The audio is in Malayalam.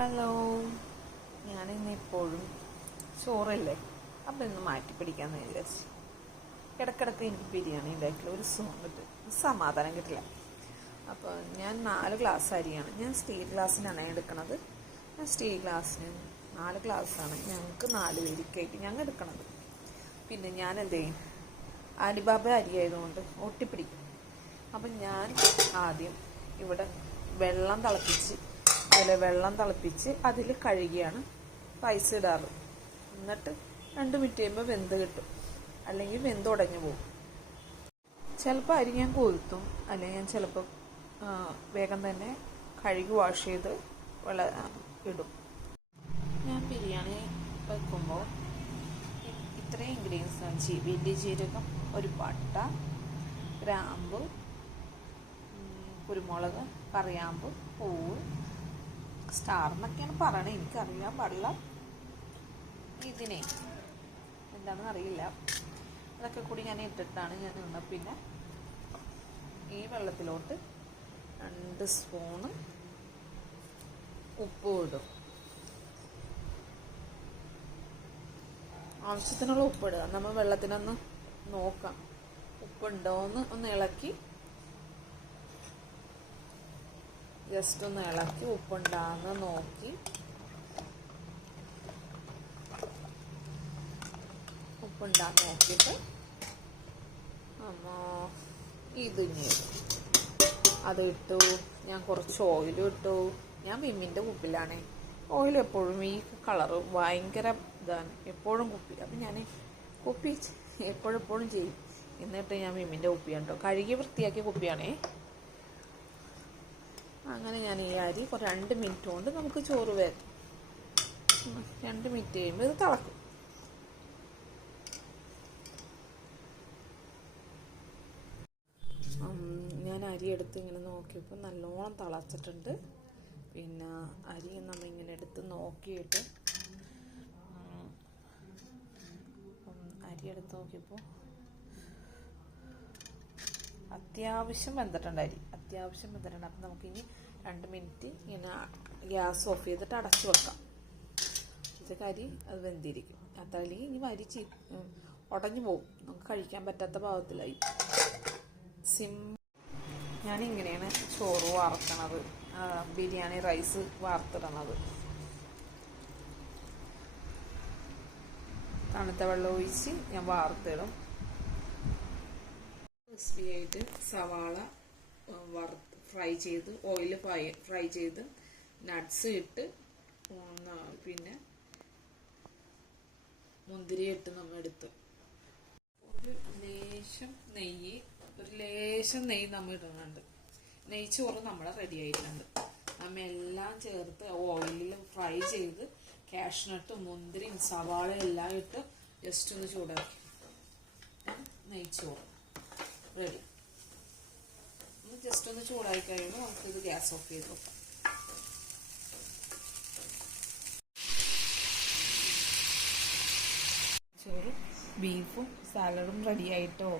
ഹലോ, ഞാനിന്നിപ്പോഴും ചോറില്ലേ അപ്പം ഇന്ന് മാറ്റി പിടിക്കാമെന്ന് വിചാരിച്ചു. ഇടയ്ക്കിടയ്ക്ക് എനിക്ക് ബിരിയാണി ഉണ്ടാക്കില്ല, ഒരു സുഖം കിട്ടും, സമാധാനം കിട്ടില്ല. അപ്പോൾ ഞാൻ 4 ഗ്ലാസ് അരിയാണ്, ഞാൻ സ്റ്റീൽ ഗ്ലാസ്സിനാണ് എടുക്കുന്നത്. സ്റ്റീൽ ഗ്ലാസ്സിന് 4 ഗ്ലാസ്സാണ് ഞങ്ങൾക്ക് 4 പേരിക്കായിട്ട് ഞങ്ങൾ എടുക്കണത്. പിന്നെ ഞാൻ എന്ത് ചെയ്യും, അലിബാബ അരി ആയതുകൊണ്ട് ഒട്ടിപ്പിടിക്കും. അപ്പം ഞാൻ ആദ്യം ഇവിടെ വെള്ളം തിളപ്പിച്ച് അതിൽ കഴുകിയാണ് റൈസ് ഇടാറ്. എന്നിട്ട് 2 മിനിറ്റ് കഴിയുമ്പോൾ വെന്ത് കിട്ടും, അല്ലെങ്കിൽ വെന്ത് ഉടഞ്ഞു പോകും. ചിലപ്പോൾ അരി ഞാൻ കൊഴുത്തും, അല്ലെങ്കിൽ ഞാൻ ചിലപ്പോൾ വേഗം തന്നെ കഴുകി വാഷ് ചെയ്ത് ഇടും. ഞാൻ ബിരിയാണി വെക്കുമ്പോൾ ഇത്രയും ഇൻഗ്രീഡിയൻസ്: വലിയ ജീരകം, ഒരു പട്ട, ഗ്രാമ്പു, കുരുമുളക്, കറിയാമ്പ്, പൂവ്, സ്റ്റാർ എന്നൊക്കെയാണ് പറയണത്, എനിക്കറിയാൻ പാടില്ല. ഇതിനെ എന്താണെന്ന് അറിയില്ല. അതൊക്കെ കൂടി ഞാൻ ഇട്ടിട്ടാണ് ഞാൻ ഇടുന്നത്. പിന്നെ ഈ വെള്ളത്തിലോട്ട് 2 സ്പൂണ് ഉപ്പ് ഇടും. ആവശ്യത്തിനുള്ള ഉപ്പിടുക. നമ്മൾ വെള്ളത്തിനൊന്ന് നോക്കാം, ഉപ്പുണ്ടോയെന്ന് ഒന്ന് ഇളക്കി, ജസ്റ്റ് ഒന്ന് ഇളക്കി ഉപ്പുണ്ടാകുന്ന നോക്കി നോക്കിയിട്ട് ഇത് അത് ഇട്ടു. ഞാൻ കുറച്ച് ഓയിലും ഇട്ടു. ഞാൻ വിമ്മിൻ്റെ കുപ്പിലാണ്. ഓയിൽ എപ്പോഴും ഈ കളറ് ഭയങ്കര ഇതാണ്, എപ്പോഴും കുപ്പി. അപ്പം ഞാൻ കുപ്പി എപ്പോഴും ചെയ്യും. എന്നിട്ട് ഞാൻ വിമ്മിൻ്റെ കുപ്പിയാണ് കേട്ടോ, കഴുകി വൃത്തിയാക്കിയ കുപ്പിയാണേ. അങ്ങനെ ഞാൻ ഈ അരി 2 മിനിറ്റ് കൊണ്ട് നമുക്ക് ചോറ് വരും. 2 മിനിറ്റ് കഴിയുമ്പോൾ ഇത് തിളക്കും. ഞാൻ അരി എടുത്ത് ഇങ്ങനെ നോക്കിയപ്പോൾ നല്ലോണം തിളച്ചിട്ടുണ്ട്. പിന്നെ അരി നമ്മളിങ്ങനെ എടുത്ത് നോക്കിയിട്ട് അരി എടുത്ത് നോക്കിയപ്പോൾ അത്യാവശ്യം വെന്തിട്ടുണ്ട്. അപ്പം നമുക്കിനി 2 മിനിറ്റ് ഇങ്ങനെ ഗ്യാസ് ഓഫ് ചെയ്തിട്ട് അടച്ചു വെക്കാം. ഇതൊക്കെ അരി അത് വെന്തിരിക്കും. അല്ലെങ്കിൽ ഇനി അരി ഉടഞ്ഞു പോകും, നമുക്ക് കഴിക്കാൻ പറ്റാത്ത ഭാഗത്തിലായി. ഞാനിങ്ങനെയാണ് ചോറ് വാർക്കണത്, ബിരിയാണി റൈസ് വാർത്തിടണത്. തണുത്ത വെള്ളം ഒഴിച്ച് ഞാൻ വാർത്തിടും. ക്രിസ്പി ആയിട്ട് സവാള ഫ്രൈ ചെയ്ത്, ഓയിൽ ഫ്രൈ ചെയ്ത്, നട്ട്സ് ഇട്ട്, പിന്നെ മുന്തിരി ഇട്ട് നമ്മൾ എടുത്ത് ഒരു ലേശം നെയ്യ് നമ്മൾ ഇടുന്നുണ്ട്. നെയ്ച്ചോറ് നമ്മളെ റെഡി ആയിട്ടുണ്ട്. നമ്മൾ എല്ലാം ചേർത്ത് ഓയിലിൽ ഫ്രൈ ചെയ്ത് കാഷ്നട്ടും മുന്തിരിയും സവാളയും എല്ലാം ഇട്ട് ജസ്റ്റ് ഒന്ന് ചൂടാക്കി നെയ്ച്ചോറ് റെഡി. ജസ്റ്റ് ഒന്ന് ചൂടായി കഴിയുമ്പോൾ നമുക്കിത് ഗ്യാസ് ഓഫ് ചെയ്ത് വെക്കാം. ചോറ് ബീഫും സാലഡും റെഡി ആയിട്ടോ.